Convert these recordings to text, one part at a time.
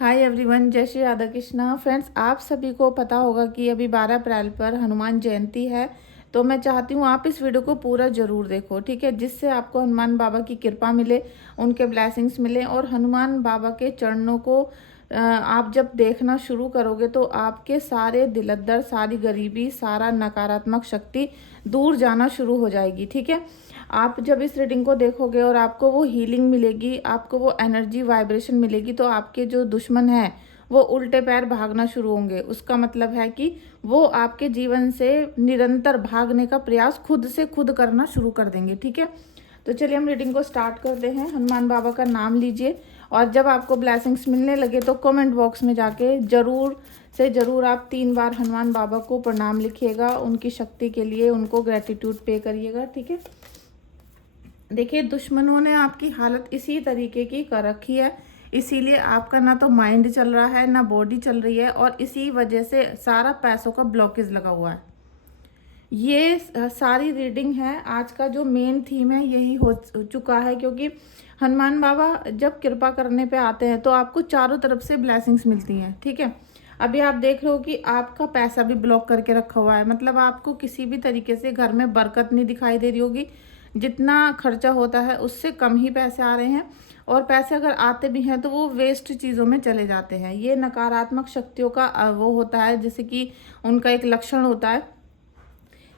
Hi everyone, जय Shri Radha Krishna. Friends, आप सभी को पता होगा कि अभी 12 अप्रैल पर हनुमान जयंती है। तो मैं चाहती हूँ आप इस वीडियो को पूरा ज़रूर देखो, ठीक है, जिससे आपको हनुमान बाबा की कृपा मिले, उनके ब्लेसिंग्स मिले। और हनुमान बाबा के चरणों को आप जब देखना शुरू करोगे तो आपके सारे दिलद्दर, सारी गरीबी, सारा नकारात्मक शक्ति दूर जाना शुरू हो जाएगी, ठीक है। आप जब इस रीडिंग को देखोगे और आपको वो हीलिंग मिलेगी, आपको वो एनर्जी वाइब्रेशन मिलेगी, तो आपके जो दुश्मन हैं वो उल्टे पैर भागना शुरू होंगे। उसका मतलब है कि वो आपके जीवन से निरंतर भागने का प्रयास खुद से खुद करना शुरू कर देंगे, ठीक है। तो चलिए हम रीडिंग को स्टार्ट करते हैं। हनुमान बाबा का नाम लीजिए और जब आपको ब्लेसिंग्स मिलने लगे तो कमेंट बॉक्स में जाके ज़रूर से ज़रूर आप 3 बार हनुमान बाबा को प्रणाम लिखिएगा, उनकी शक्ति के लिए उनको ग्रेटिट्यूड पे करिएगा, ठीक है। देखिए, दुश्मनों ने आपकी हालत इसी तरीके की कर रखी है, इसीलिए आपका ना तो माइंड चल रहा है ना बॉडी चल रही है, और इसी वजह से सारा पैसों का ब्लॉकेज लगा हुआ है। ये सारी रीडिंग है, आज का जो मेन थीम है यही हो चुका है, क्योंकि हनुमान बाबा जब कृपा करने पे आते हैं तो आपको चारों तरफ से ब्लेसिंग्स मिलती हैं, ठीक है। अभी आप देख रहे हो कि आपका पैसा भी ब्लॉक करके रखा हुआ है, मतलब आपको किसी भी तरीके से घर में बरकत नहीं दिखाई दे रही होगी। जितना खर्चा होता है उससे कम ही पैसे आ रहे हैं, और पैसे अगर आते भी हैं तो वो वेस्ट चीज़ों में चले जाते हैं। ये नकारात्मक शक्तियों का वो होता है, जैसे कि उनका एक लक्षण होता है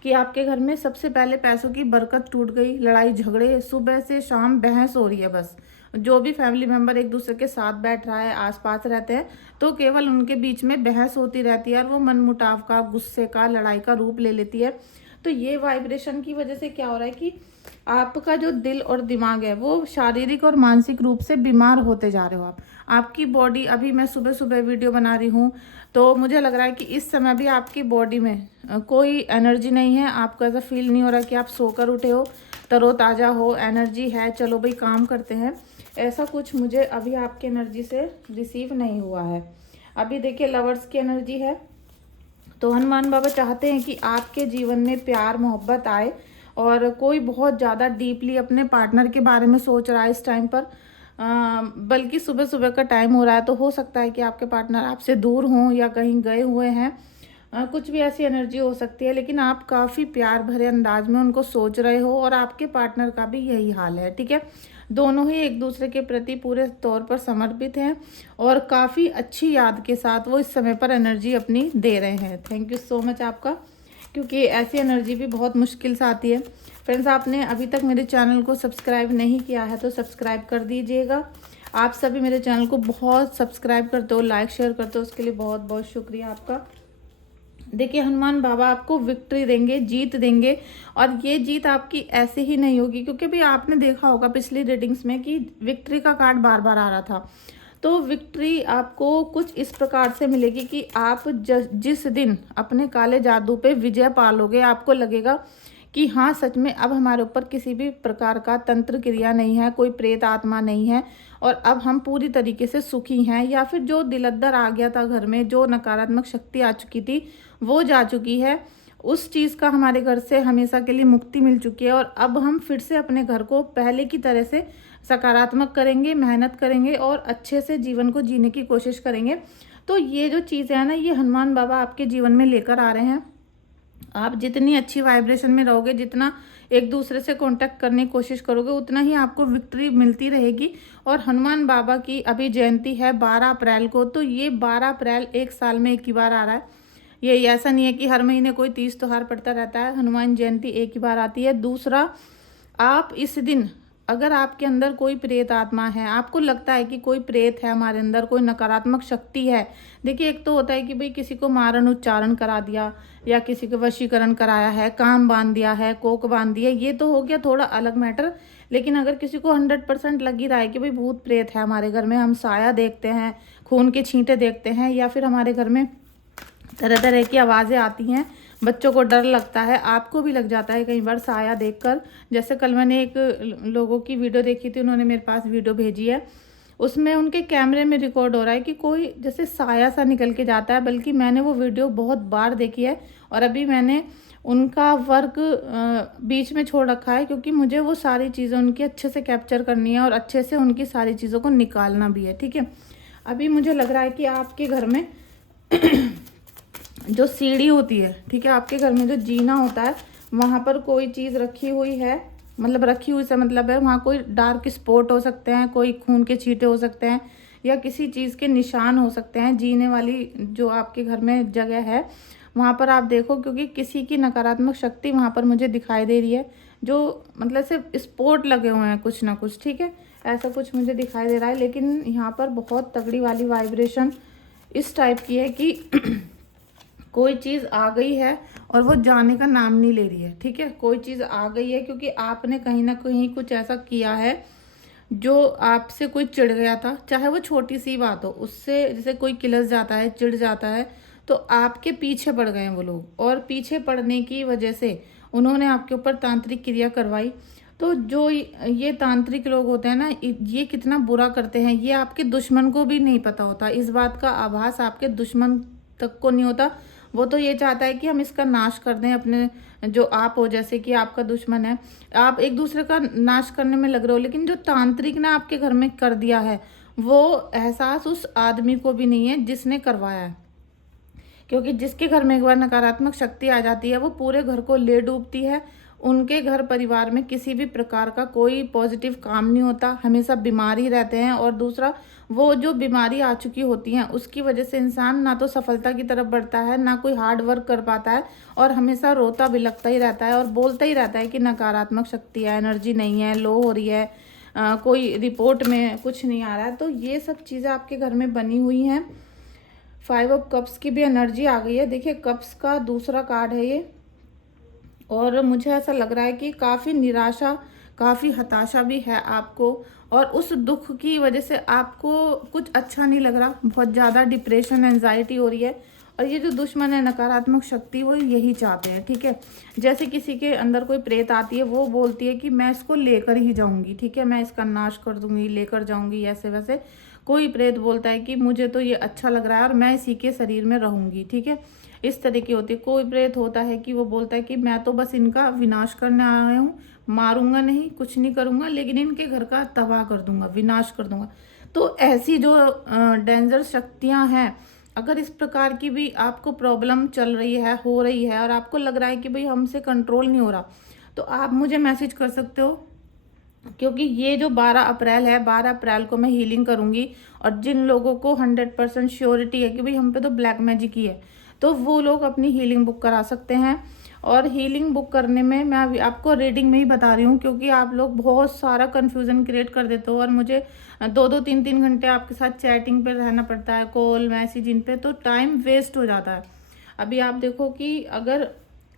कि आपके घर में सबसे पहले पैसों की बरकत टूट गई, लड़ाई झगड़े, सुबह से शाम बहस हो रही है। बस जो भी फैमिली मेंबर एक दूसरे के साथ बैठ रहा है, आसपास रहते हैं, तो केवल उनके बीच में बहस होती रहती है और वो मनमुटाव का, गुस्से का, लड़ाई का रूप ले लेती है। तो ये वाइब्रेशन की वजह से क्या हो रहा है कि आपका जो दिल और दिमाग है वो शारीरिक और मानसिक रूप से बीमार होते जा रहे हो आपकी बॉडी, अभी मैं सुबह सुबह वीडियो बना रही हूँ तो मुझे लग रहा है कि इस समय भी आपकी बॉडी में कोई एनर्जी नहीं है। आपको ऐसा फील नहीं हो रहा कि आप सोकर उठे हो, तरोताज़ा हो, एनर्जी है, चलो भाई काम करते हैं। ऐसा कुछ मुझे अभी आपकी एनर्जी से रिसीव नहीं हुआ है। अभी देखिए, लवर्स की एनर्जी है, तो हनुमान बाबा चाहते हैं कि आपके जीवन में प्यार मोहब्बत आए, और कोई बहुत ज़्यादा डीपली अपने पार्टनर के बारे में सोच रहा है इस टाइम पर। बल्कि सुबह सुबह का टाइम हो रहा है, तो हो सकता है कि आपके पार्टनर आपसे दूर हों या कहीं गए हुए हैं। कुछ भी ऐसी एनर्जी हो सकती है, लेकिन आप काफ़ी प्यार भरे अंदाज में उनको सोच रहे हो, और आपके पार्टनर का भी यही हाल है, ठीक है। दोनों ही एक दूसरे के प्रति पूरे तौर पर समर्पित हैं, और काफ़ी अच्छी याद के साथ वो इस समय पर एनर्जी अपनी दे रहे हैं। थैंक यू सो मच आपका, क्योंकि ऐसी एनर्जी भी बहुत मुश्किल से आती है। फ्रेंड्स, आपने अभी तक मेरे चैनल को सब्सक्राइब नहीं किया है तो सब्सक्राइब कर दीजिएगा। आप सभी मेरे चैनल को बहुत सब्सक्राइब करते हो, लाइक शेयर करते हो, उसके लिए बहुत बहुत शुक्रिया आपका। देखिए, हनुमान बाबा आपको विक्ट्री देंगे, जीत देंगे, और ये जीत आपकी ऐसे ही नहीं होगी, क्योंकि भी आपने देखा होगा पिछली रीडिंग्स में कि विक्ट्री का कार्ड बार बार आ रहा था। तो विक्ट्री आपको कुछ इस प्रकार से मिलेगी कि आप जिस दिन अपने काले जादू पे विजय पालोगे, आपको लगेगा कि हाँ, सच में अब हमारे ऊपर किसी भी प्रकार का तंत्र क्रिया नहीं है, कोई प्रेत आत्मा नहीं है, और अब हम पूरी तरीके से सुखी हैं। या फिर जो दिलद्दर आ गया था घर में, जो नकारात्मक शक्ति आ चुकी थी, वो जा चुकी है। उस चीज़ का हमारे घर से हमेशा के लिए मुक्ति मिल चुकी है, और अब हम फिर से अपने घर को पहले की तरह से सकारात्मक करेंगे, मेहनत करेंगे और अच्छे से जीवन को जीने की कोशिश करेंगे। तो ये जो चीज़ें हैं ना, ये हनुमान बाबा आपके जीवन में लेकर आ रहे हैं। आप जितनी अच्छी वाइब्रेशन में रहोगे, जितना एक दूसरे से कांटेक्ट करने की कोशिश करोगे, उतना ही आपको विक्ट्री मिलती रहेगी। और हनुमान बाबा की अभी जयंती है 12 अप्रैल को, तो ये 12 अप्रैल एक साल में एक ही बार आ रहा है। ये ऐसा नहीं है कि हर महीने कोई तीज त्योहार पड़ता रहता है, हनुमान जयंती एक ही बार आती है। दूसरा, आप इस दिन, अगर आपके अंदर कोई प्रेत आत्मा है, आपको लगता है कि कोई प्रेत है हमारे अंदर, कोई नकारात्मक शक्ति है। देखिए, एक तो होता है कि भाई किसी को मारण उच्चारण करा दिया, या किसी को वशीकरण कराया है, काम बांध दिया है, कोक बांध दिया, ये तो हो गया थोड़ा अलग मैटर। लेकिन अगर किसी को 100% लग ही रहा है कि भाई भूत प्रेत है हमारे घर में, हम साया देखते हैं, खून के छींटे देखते हैं, या फिर हमारे घर में तरह तरह की आवाज़ें आती हैं, बच्चों को डर लगता है, आपको भी लग जाता है कई बार साया देखकर। जैसे कल मैंने एक लोगों की वीडियो देखी थी, उन्होंने मेरे पास वीडियो भेजी है, उसमें उनके कैमरे में रिकॉर्ड हो रहा है कि कोई जैसे साया सा निकल के जाता है। बल्कि मैंने वो वीडियो बहुत बार देखी है, और अभी मैंने उनका वर्क बीच में छोड़ रखा है, क्योंकि मुझे वो सारी चीज़ें उनकी अच्छे से कैप्चर करनी है, और अच्छे से उनकी सारी चीज़ों को निकालना भी है, ठीक है। अभी मुझे लग रहा है कि आपके घर में जो सीढ़ी होती है, ठीक है, आपके घर में जो जीना होता है वहाँ पर कोई चीज़ रखी हुई है, मतलब रखी हुई से मतलब है वहाँ कोई डार्क स्पॉट हो सकते हैं, कोई खून के छींटे हो सकते हैं, या किसी चीज़ के निशान हो सकते हैं। जीने वाली जो आपके घर में जगह है वहाँ पर आप देखो, क्योंकि किसी की नकारात्मक शक्ति वहाँ पर मुझे दिखाई दे रही है, जो मतलब सिर्फ स्पॉट लगे हुए हैं कुछ ना कुछ, ठीक है, ऐसा कुछ मुझे दिखाई दे रहा है। लेकिन यहाँ पर बहुत तगड़ी वाली वाइब्रेशन इस टाइप की है कि कोई चीज़ आ गई है और वो जाने का नाम नहीं ले रही है, ठीक है, कोई चीज़ आ गई है क्योंकि आपने कहीं ना कहीं कुछ ऐसा किया है जो आपसे कोई चिढ़ गया था, चाहे वो छोटी सी बात हो, उससे जैसे कोई किलस जाता है, चिढ़ जाता है, तो आपके पीछे पड़ गए हैं वो लोग, और पीछे पड़ने की वजह से उन्होंने आपके ऊपर तांत्रिक क्रिया करवाई। तो जो ये तांत्रिक लोग होते हैं ना, ये कितना बुरा करते हैं ये आपके दुश्मन को भी नहीं पता होता, इस बात का आभास आपके दुश्मन तक को नहीं होता। वो तो ये चाहता है कि हम इसका नाश कर दें, अपने जो आप हो, जैसे कि आपका दुश्मन है, आप एक दूसरे का नाश करने में लग रहे हो, लेकिन जो तांत्रिक ने आपके घर में कर दिया है वो एहसास उस आदमी को भी नहीं है जिसने करवाया है। क्योंकि जिसके घर में एक बार नकारात्मक शक्ति आ जाती है वो पूरे घर को ले डूबती है। उनके घर परिवार में किसी भी प्रकार का कोई पॉजिटिव काम नहीं होता, हमेशा बीमार ही रहते हैं। और दूसरा, वो जो बीमारी आ चुकी होती हैं उसकी वजह से इंसान ना तो सफलता की तरफ बढ़ता है, ना कोई हार्ड वर्क कर पाता है, और हमेशा रोता बिलखता ही रहता है और बोलता ही रहता है कि नकारात्मक शक्ति है, एनर्जी नहीं है, लो हो रही है, कोई रिपोर्ट में कुछ नहीं आ रहा है। तो ये सब चीज़ें आपके घर में बनी हुई हैं। 5 ऑफ कप्स की भी एनर्जी आ गई है, देखिए कप्स का दूसरा कार्ड है ये। और मुझे ऐसा लग रहा है कि काफ़ी निराशा, काफ़ी हताशा भी है आपको, और उस दुख की वजह से आपको कुछ अच्छा नहीं लग रहा, बहुत ज़्यादा डिप्रेशन, एंजाइटी हो रही है। और ये जो दुश्मन है नकारात्मक शक्ति, वो यही चाहते हैं, ठीक है। जैसे किसी के अंदर कोई प्रेत आती है, वो बोलती है कि मैं इसको लेकर ही जाऊंगी, ठीक है, मैं इसका नाश कर दूंगी, लेकर जाऊंगी, ऐसे वैसे। कोई प्रेत बोलता है कि मुझे तो ये अच्छा लग रहा है और मैं इसी के शरीर में रहूंगी, ठीक है, इस तरह की होती है। कोई प्रेत होता है कि वो बोलता है कि मैं तो बस इनका विनाश करने आया हूँ, मारूंगा नहीं, कुछ नहीं करूंगा, लेकिन इनके घर का तबाह कर दूंगा, विनाश कर दूंगा। तो ऐसी जो डेंजर शक्तियां हैं, अगर इस प्रकार की भी आपको प्रॉब्लम चल रही है, हो रही है, और आपको लग रहा है कि भाई हमसे कंट्रोल नहीं हो रहा, तो आप मुझे मैसेज कर सकते हो। क्योंकि ये जो 12 अप्रैल है, 12 अप्रैल को मैं हीलिंग करूंगी। और जिन लोगों को 100% श्योरिटी है कि भाई हम पे तो ब्लैक मैजिक ही है, तो वो लोग अपनी हीलिंग बुक करा सकते हैं। और हीलिंग बुक करने में मैं अभी आपको रीडिंग में ही बता रही हूँ, क्योंकि आप लोग बहुत सारा कन्फ्यूज़न क्रिएट कर देते हो और मुझे 2-2 3-3 घंटे आपके साथ चैटिंग पे रहना पड़ता है, कॉल मैसेज इन पे, तो टाइम वेस्ट हो जाता है। अभी आप देखो कि अगर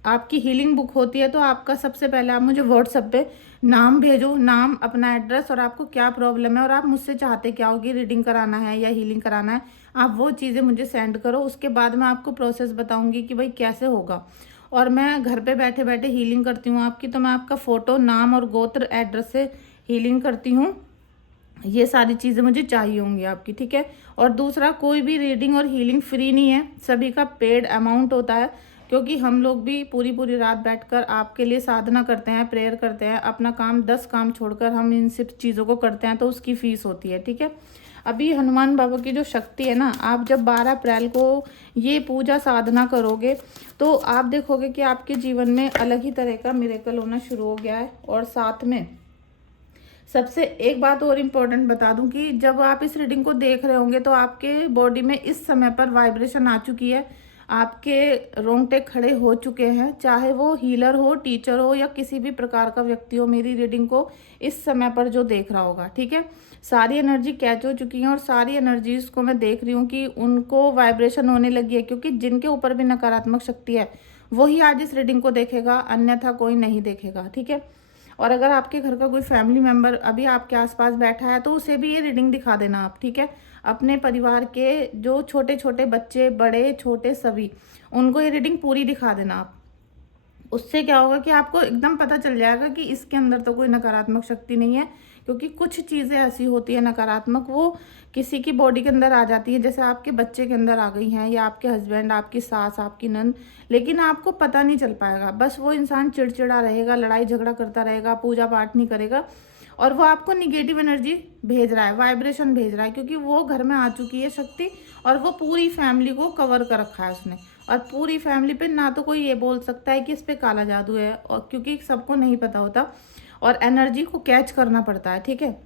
आपकी हीलिंग बुक होती है तो आपका सबसे पहले आप मुझे व्हाट्सएप पे नाम भेजो, नाम, अपना एड्रेस, और आपको क्या प्रॉब्लम है और आप मुझसे चाहते क्या हो कि रीडिंग कराना है या हीलिंग कराना है, आप वो चीज़ें मुझे सेंड करो। उसके बाद मैं आपको प्रोसेस बताऊंगी कि भाई कैसे होगा। और मैं घर पे बैठे बैठे हीलिंग करती हूँ आपकी, तो मैं आपका फ़ोटो, नाम और गोत्र, एड्रेस से हीलिंग करती हूँ। ये सारी चीज़ें मुझे चाहिए होंगी आपकी, ठीक है। और दूसरा, कोई भी रीडिंग और हीलिंग फ्री नहीं है, सभी का पेड अमाउंट होता है, क्योंकि हम लोग भी पूरी पूरी रात बैठकर आपके लिए साधना करते हैं, प्रेयर करते हैं, अपना काम 10 काम छोड़कर हम इन सब चीज़ों को करते हैं, तो उसकी फ़ीस होती है, ठीक है। अभी हनुमान बाबा की जो शक्ति है ना, आप जब 12 अप्रैल को ये पूजा साधना करोगे तो आप देखोगे कि आपके जीवन में अलग ही तरह का मिरेकल होना शुरू हो गया है। और साथ में सबसे एक बात और इम्पोर्टेंट बता दूं कि जब आप इस रीडिंग को देख रहे होंगे तो आपके बॉडी में इस समय पर वाइब्रेशन आ चुकी है, आपके रोंगटे खड़े हो चुके हैं, चाहे वो हीलर हो, टीचर हो, या किसी भी प्रकार का व्यक्ति हो, मेरी रीडिंग को इस समय पर जो देख रहा होगा, ठीक है। सारी एनर्जी कैच हो चुकी है और सारी एनर्जीज को मैं देख रही हूँ कि उनको वाइब्रेशन होने लगी है, क्योंकि जिनके ऊपर भी नकारात्मक शक्ति है वही आज इस रीडिंग को देखेगा, अन्यथा कोई नहीं देखेगा, ठीक है। और अगर आपके घर का कोई फैमिली मेम्बर अभी आपके आसपास बैठा है तो उसे भी ये रीडिंग दिखा देना आप, ठीक है। अपने परिवार के जो छोटे छोटे बच्चे, बड़े छोटे सभी, उनको ये रीडिंग पूरी दिखा देना आप। उससे क्या होगा कि आपको एकदम पता चल जाएगा कि इसके अंदर तो कोई नकारात्मक शक्ति नहीं है। क्योंकि कुछ चीज़ें ऐसी होती है नकारात्मक, वो किसी की बॉडी के अंदर आ जाती है, जैसे आपके बच्चे के अंदर आ गई हैं, या आपके हस्बैंड, आपकी सास, आपकी नंद, लेकिन आपको पता नहीं चल पाएगा। बस वो इंसान चिड़चिड़ा रहेगा, लड़ाई झगड़ा करता रहेगा, पूजा पाठ नहीं करेगा, और वो आपको निगेटिव एनर्जी भेज रहा है, वाइब्रेशन भेज रहा है, क्योंकि वो घर में आ चुकी है शक्ति और वो पूरी फैमिली को कवर कर रखा है उसने। और पूरी फैमिली पे ना तो कोई ये बोल सकता है कि इस पे काला जादू है, और क्योंकि सबको नहीं पता होता और एनर्जी को कैच करना पड़ता है, ठीक है।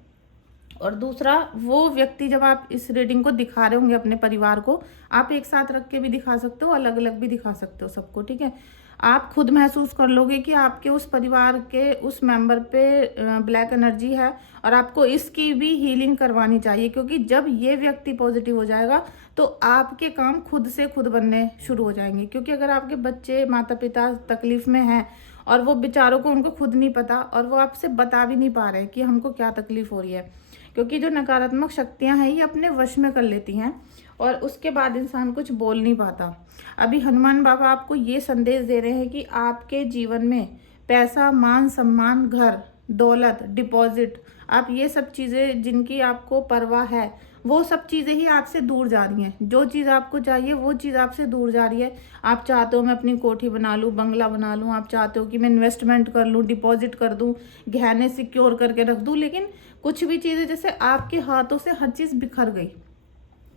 और दूसरा, वो व्यक्ति जब आप इस रीडिंग को दिखा रहे होंगे अपने परिवार को, आप एक साथ रख के भी दिखा सकते हो, अलग अलग भी दिखा सकते हो सबको, ठीक है। आप खुद महसूस कर लोगे कि आपके उस परिवार के उस मेंबर पे ब्लैक एनर्जी है और आपको इसकी भी हीलिंग करवानी चाहिए, क्योंकि जब ये व्यक्ति पॉजिटिव हो जाएगा तो आपके काम खुद से खुद बनने शुरू हो जाएंगे। क्योंकि अगर आपके बच्चे माता पिता तकलीफ में हैं और वो बेचारों को उनको खुद नहीं पता और वो आपसे बता भी नहीं पा रहे कि हमको क्या तकलीफ हो रही है, क्योंकि जो नकारात्मक शक्तियां हैं ये अपने वश में कर लेती हैं और उसके बाद इंसान कुछ बोल नहीं पाता। अभी हनुमान बाबा आपको ये संदेश दे रहे हैं कि आपके जीवन में पैसा, मान सम्मान, घर, दौलत, डिपॉजिट, आप ये सब चीज़ें जिनकी आपको परवाह है, वो सब चीज़ें ही आपसे दूर जा रही हैं। जो चीज़ आपको चाहिए वो चीज़ आपसे दूर जा रही है। आप चाहते हो मैं अपनी कोठी बना लूँ, बंगला बना लूँ, आप चाहते हो कि मैं इन्वेस्टमेंट कर लूँ, डिपॉजिट कर दूँ, गहने सिक्योर करके रख दूँ, लेकिन कुछ भी चीज़ें जैसे आपके हाथों से हर चीज़ बिखर गई।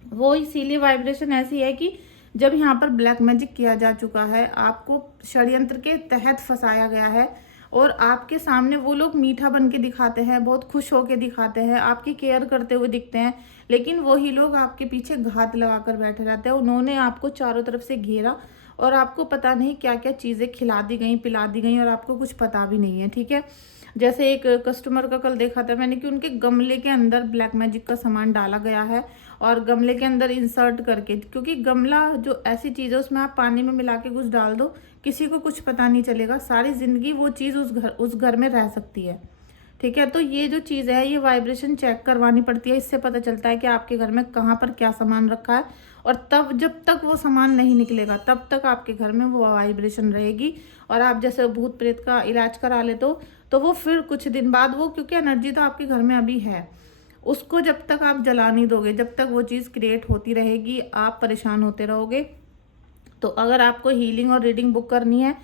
वो इसीलिए वाइब्रेशन ऐसी है कि जब यहाँ पर ब्लैक मैजिक किया जा चुका है, आपको षड्यंत्र के तहत फंसाया गया है और आपके सामने वो लोग मीठा बन के दिखाते हैं, बहुत खुश होके दिखाते हैं, आपकी केयर करते हुए दिखते हैं, लेकिन वही लोग आपके पीछे घात लगा कर बैठे रहते हैं। उन्होंने आपको चारों तरफ से घेरा और आपको पता नहीं क्या क्या चीज़ें खिला दी गई, पिला दी गई और आपको कुछ पता भी नहीं है, ठीक है। जैसे एक कस्टमर का कल देखा था मैंने कि उनके गमले के अंदर ब्लैक मैजिक का सामान डाला गया है और गमले के अंदर इंसर्ट करके, क्योंकि गमला जो ऐसी चीज़ है उसमें आप पानी में मिला के कुछ डाल दो, किसी को कुछ पता नहीं चलेगा, सारी ज़िंदगी वो चीज़ उस घर में रह सकती है, ठीक है। तो ये जो चीज़ है ये वाइब्रेशन चेक करवानी पड़ती है, इससे पता चलता है कि आपके घर में कहाँ पर क्या सामान रखा है, और तब जब तक वो सामान नहीं निकलेगा तब तक आपके घर में वो वाइब्रेशन रहेगी। और आप जैसे भूत प्रेत का इलाज करा ले तो वो फिर कुछ दिन बाद वो, क्योंकि एनर्जी तो आपके घर में अभी है, उसको जब तक आप जला नहीं दोगे, जब तक वो चीज़ क्रिएट होती रहेगी, आप परेशान होते रहोगे। तो अगर आपको हीलिंग और रीडिंग बुक करनी है,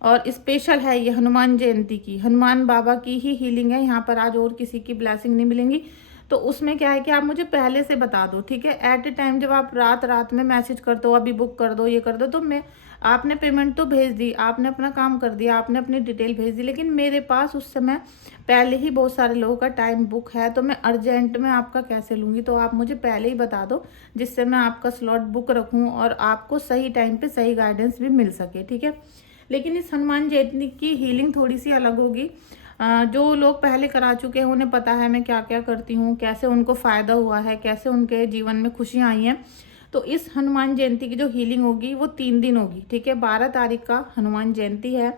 और स्पेशल है ये हनुमान जयंती की, हनुमान बाबा की ही हीलिंग है, यहाँ पर आज और किसी की ब्लेसिंग नहीं मिलेंगी, तो उसमें क्या है कि आप मुझे पहले से बता दो, ठीक है। एट ए टाइम जब आप रात में मैसेज करते हो अभी बुक कर दो, ये कर दो, तो मैं, आपने पेमेंट तो भेज दी, आपने अपना काम कर दिया, आपने अपनी डिटेल भेज दी, लेकिन मेरे पास उस समय पहले ही बहुत सारे लोगों का टाइम बुक है, तो मैं अर्जेंट में आपका कैसे लूँगी। तो आप मुझे पहले ही बता दो जिससे मैं आपका स्लॉट बुक रखूँ और आपको सही टाइम पे सही गाइडेंस भी मिल सके, ठीक है। लेकिन इस हनुमान जयंती की हीलिंग थोड़ी सी अलग होगी। जो लोग पहले करा चुके हैं उन्हें पता है मैं क्या क्या करती हूँ, कैसे उनको फ़ायदा हुआ है, कैसे उनके जीवन में खुशियाँ आई हैं। तो इस हनुमान जयंती की जो हीलिंग होगी वो 3 दिन होगी, ठीक है। 12 तारीख का हनुमान जयंती है,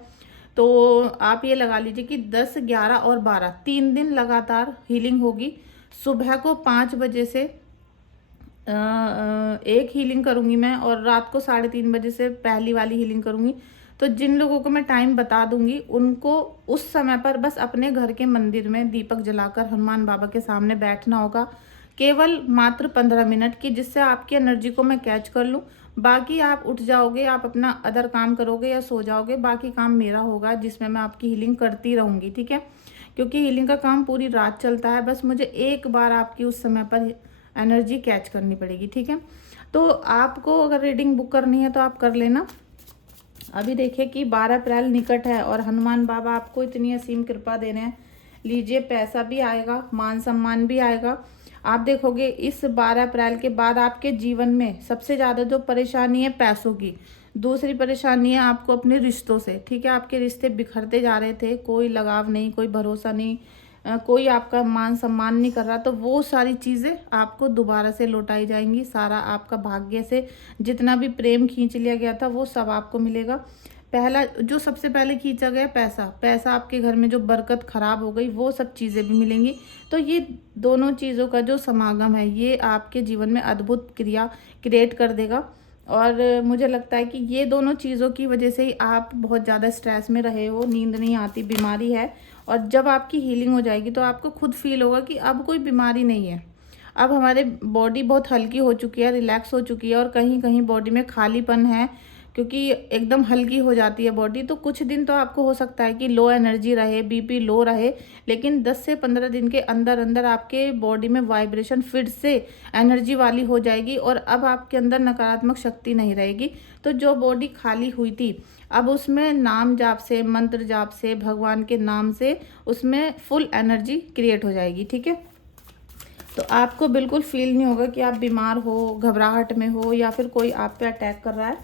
तो आप ये लगा लीजिए कि 10, 11 और 12 3 दिन लगातार हीलिंग होगी। सुबह को 5 बजे से एक हीलिंग करूँगी मैं, और रात को 3:30 बजे से पहली वाली हीलिंग करूँगी। तो जिन लोगों को मैं टाइम बता दूंगी उनको उस समय पर बस अपने घर के मंदिर में दीपक जलाकर हनुमान बाबा के सामने बैठना होगा, केवल मात्र 15 मिनट की, जिससे आपकी एनर्जी को मैं कैच कर लूँ। बाकी आप उठ जाओगे, आप अपना अदर काम करोगे या सो जाओगे, बाकी काम मेरा होगा जिसमें मैं आपकी हीलिंग करती रहूँगी, ठीक है। क्योंकि हीलिंग का काम पूरी रात चलता है, बस मुझे एक बार आपकी उस समय पर एनर्जी कैच करनी पड़ेगी, ठीक है। तो आपको अगर रीडिंग बुक करनी है तो आप कर लेना। अभी देखिए कि 12 अप्रैल निकट है और हनुमान बाबा आपको इतनी असीम कृपा दे रहे हैं। लीजिए, पैसा भी आएगा, मान सम्मान भी आएगा। आप देखोगे इस 12 अप्रैल के बाद आपके जीवन में सबसे ज़्यादा जो परेशानी है पैसों की, दूसरी परेशानी है आपको अपने रिश्तों से, ठीक है। आपके रिश्ते बिखरते जा रहे थे, कोई लगाव नहीं, कोई भरोसा नहीं, कोई आपका मान सम्मान नहीं कर रहा, तो वो सारी चीज़ें आपको दोबारा से लौटाई जाएंगी। सारा आपका भाग्य से जितना भी प्रेम खींच लिया गया था वो सब आपको मिलेगा। पहला जो सबसे पहले खींचा गया पैसा आपके घर में जो बरकत खराब हो गई वो सब चीज़ें भी मिलेंगी। तो ये दोनों चीज़ों का जो समागम है ये आपके जीवन में अद्भुत क्रिया क्रिएट कर देगा। और मुझे लगता है कि ये दोनों चीज़ों की वजह से ही आप बहुत ज़्यादा स्ट्रेस में रहे हो, नींद नहीं आती, बीमारी है। और जब आपकी हीलिंग हो जाएगी तो आपको खुद फील होगा कि अब कोई बीमारी नहीं है, अब हमारे बॉडी बहुत हल्की हो चुकी है, रिलैक्स हो चुकी है, और कहीं कहीं बॉडी में खालीपन है, क्योंकि एकदम हल्की हो जाती है बॉडी। तो कुछ दिन तो आपको हो सकता है कि लो एनर्जी रहे, बीपी लो रहे, लेकिन 10 से 15 दिन के अंदर अंदर आपके बॉडी में वाइब्रेशन फिर से एनर्जी वाली हो जाएगी और अब आपके अंदर नकारात्मक शक्ति नहीं रहेगी। तो जो बॉडी खाली हुई थी, अब उसमें नाम जाप से, मंत्र जाप से, भगवान के नाम से उसमें फुल एनर्जी क्रिएट हो जाएगी। ठीक है, तो आपको बिल्कुल फील नहीं होगा कि आप बीमार हो, घबराहट में हो या फिर कोई आप पे अटैक कर रहा है,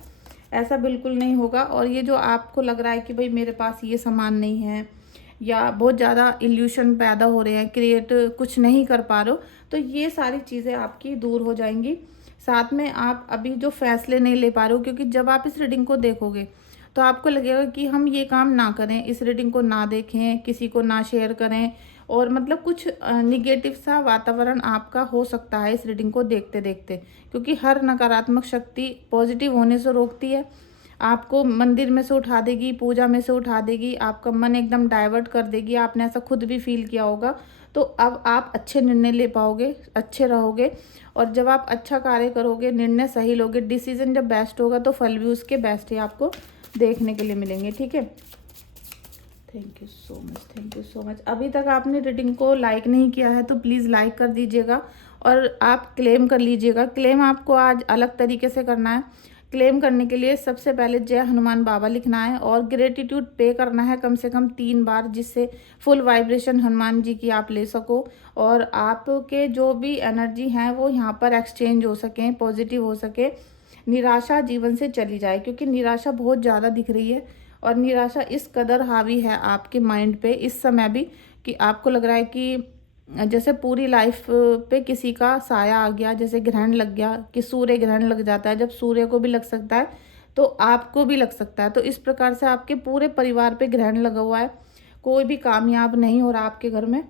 ऐसा बिल्कुल नहीं होगा। और ये जो आपको लग रहा है कि भाई मेरे पास ये सामान नहीं है या बहुत ज़्यादा इल्यूशन पैदा हो रहे हैं, क्रिएट कुछ नहीं कर पा रहे हो, तो ये सारी चीज़ें आपकी दूर हो जाएंगी। साथ में आप अभी जो फैसले नहीं ले पा रहे हो, क्योंकि जब आप इस रीडिंग को देखोगे तो आपको लगेगा कि हम ये काम ना करें, इस रीडिंग को ना देखें, किसी को ना शेयर करें, और मतलब कुछ निगेटिव सा वातावरण आपका हो सकता है इस रीडिंग को देखते देखते, क्योंकि हर नकारात्मक शक्ति पॉजिटिव होने से रोकती है। आपको मंदिर में से उठा देगी, पूजा में से उठा देगी, आपका मन एकदम डाइवर्ट कर देगी। आपने ऐसा खुद भी फील किया होगा। तो अब आप अच्छे निर्णय ले पाओगे, अच्छे रहोगे, और जब आप अच्छा कार्य करोगे, निर्णय सही लोगे, डिसीजन जब बेस्ट होगा तो फल भी उसके बेस्ट ही आपको देखने के लिए मिलेंगे। ठीक है, thank you so much, thank you so much. अभी तक आपने रीडिंग को लाइक नहीं किया है तो प्लीज़ लाइक कर दीजिएगा और आप क्लेम कर लीजिएगा। क्लेम आपको आज अलग तरीके से करना है। क्लेम करने के लिए सबसे पहले जय हनुमान बाबा लिखना है और ग्रेटिट्यूड पे करना है कम से कम 3 बार, जिससे फुल वाइब्रेशन हनुमान जी की आप ले सको और आपके जो भी एनर्जी हैं वो यहाँ पर एक्सचेंज हो सकें, पॉजिटिव हो सके, निराशा जीवन से चली जाए, क्योंकि निराशा बहुत ज़्यादा दिख रही है और निराशा इस कदर हावी है आपके माइंड पे इस समय भी कि आपको लग रहा है कि जैसे पूरी लाइफ पे किसी का साया आ गया, जैसे ग्रहण लग गया, कि सूर्य ग्रहण लग जाता है, जब सूर्य को भी लग सकता है तो आपको भी लग सकता है। तो इस प्रकार से आपके पूरे परिवार पे ग्रहण लगा हुआ है, कोई भी कामयाब नहीं हो रहा आपके घर में।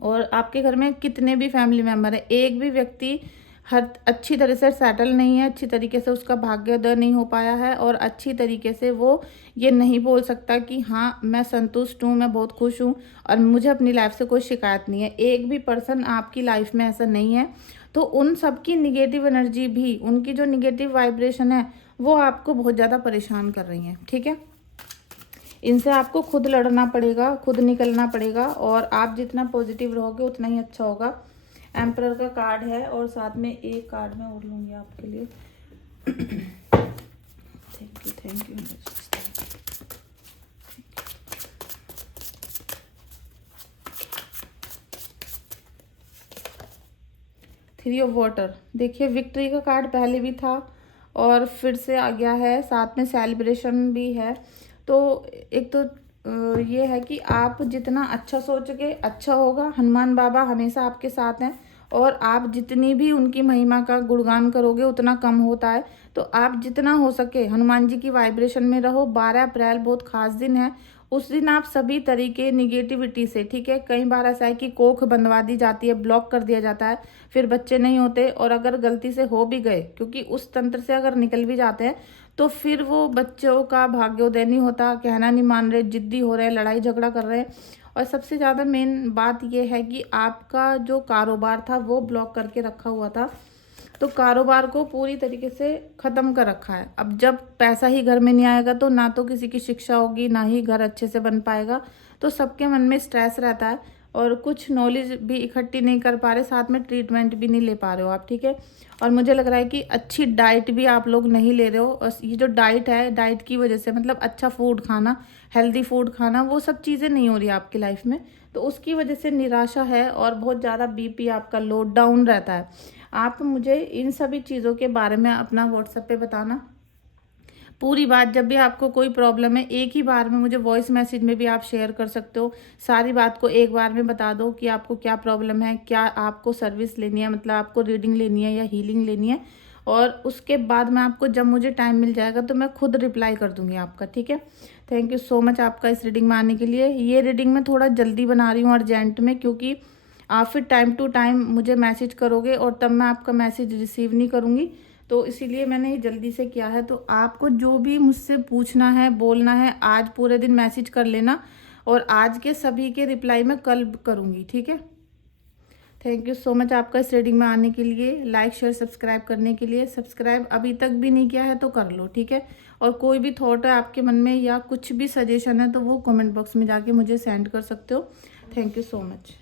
और आपके घर में कितने भी फैमिली मेम्बर हैं, एक भी व्यक्ति हर अच्छी तरह से सेटल नहीं है, अच्छी तरीके से उसका भाग्योदय नहीं हो पाया है और अच्छी तरीके से वो ये नहीं बोल सकता कि हाँ मैं संतुष्ट हूँ, मैं बहुत खुश हूँ और मुझे अपनी लाइफ से कोई शिकायत नहीं है। एक भी पर्सन आपकी लाइफ में ऐसा नहीं है। तो उन सबकी निगेटिव एनर्जी भी, उनकी जो निगेटिव वाइब्रेशन है वो आपको बहुत ज़्यादा परेशान कर रही हैं। ठीक है, इनसे आपको खुद लड़ना पड़ेगा, खुद निकलना पड़ेगा और आप जितना पॉजिटिव रहोगे उतना ही अच्छा होगा। एम्परर का कार्ड है और साथ में एक कार्ड मैं और लूँगी आपके लिए। Thank you, thank you. Three of water, देखिए विक्ट्री का कार्ड पहले भी था और फिर से आ गया है, साथ में सेलिब्रेशन भी है। तो एक तो ये है कि आप जितना अच्छा सोचोगे अच्छा होगा। हनुमान बाबा हमेशा आपके साथ हैं और आप जितनी भी उनकी महिमा का गुणगान करोगे उतना कम होता है। तो आप जितना हो सके हनुमान जी की वाइब्रेशन में रहो। 12 अप्रैल बहुत खास दिन है, उस दिन आप सभी तरीके निगेटिविटी से, ठीक है, कई बार ऐसा है कि कोख बंधवा दी जाती है, ब्लॉक कर दिया जाता है, फिर बच्चे नहीं होते, और अगर गलती से हो भी गए, क्योंकि उस तंत्र से अगर निकल भी जाते हैं तो फिर वो बच्चों का भाग्योदय नहीं होता, कहना नहीं मान रहे, जिद्दी हो रहे, लड़ाई झगड़ा कर रहे हैं। और सबसे ज़्यादा मेन बात यह है कि आपका जो कारोबार था वो ब्लॉक करके रखा हुआ था, तो कारोबार को पूरी तरीके से ख़त्म कर रखा है। अब जब पैसा ही घर में नहीं आएगा तो ना तो किसी की शिक्षा होगी, ना ही घर अच्छे से बन पाएगा। तो सबके मन में स्ट्रेस रहता है और कुछ नॉलेज भी इकट्ठी नहीं कर पा रहे, साथ में ट्रीटमेंट भी नहीं ले पा रहे हो आप, ठीक है। और मुझे लग रहा है कि अच्छी डाइट भी आप लोग नहीं ले रहे हो, और ये जो डाइट है, डाइट की वजह से, मतलब अच्छा फूड खाना, हेल्दी फूड खाना, वो सब चीज़ें नहीं हो रही आपकी लाइफ में, तो उसकी वजह से निराशा है और बहुत ज़्यादा बीपी आपका लो डाउन रहता है। आप मुझे इन सभी चीज़ों के बारे में अपना व्हाट्सएप पे बताना पूरी बात। जब भी आपको कोई प्रॉब्लम है एक ही बार में मुझे वॉइस मैसेज में भी आप शेयर कर सकते हो। सारी बात को एक बार में बता दो कि आपको क्या प्रॉब्लम है, क्या आपको सर्विस लेनी है, मतलब आपको रीडिंग लेनी है या हीलिंग लेनी है, और उसके बाद मैं आपको जब मुझे टाइम मिल जाएगा तो मैं खुद रिप्लाई कर दूंगी आपका, ठीक है। थैंक यू सो मच आपका इस रीडिंग में आने के लिए। ये रीडिंग मैं थोड़ा जल्दी बना रही हूँ, अर्जेंट में, क्योंकि आप फिर टाइम टू टाइम मुझे मैसेज करोगे और तब मैं आपका मैसेज रिसीव नहीं करूँगी, तो इसीलिए मैंने ये जल्दी से किया है। तो आपको जो भी मुझसे पूछना है, बोलना है, आज पूरे दिन मैसेज कर लेना, और आज के सभी के रिप्लाई मैं कल करूँगी, ठीक है। थैंक यू सो मच आपका इस रीडिंग में आने के लिए, लाइक शेयर सब्सक्राइब करने के लिए। सब्सक्राइब अभी तक भी नहीं किया है तो कर लो, ठीक है। और कोई भी थॉट है आपके मन में या कुछ भी सजेशन है तो वो कमेंट बॉक्स में जाके मुझे सेंड कर सकते हो। Thank you so much.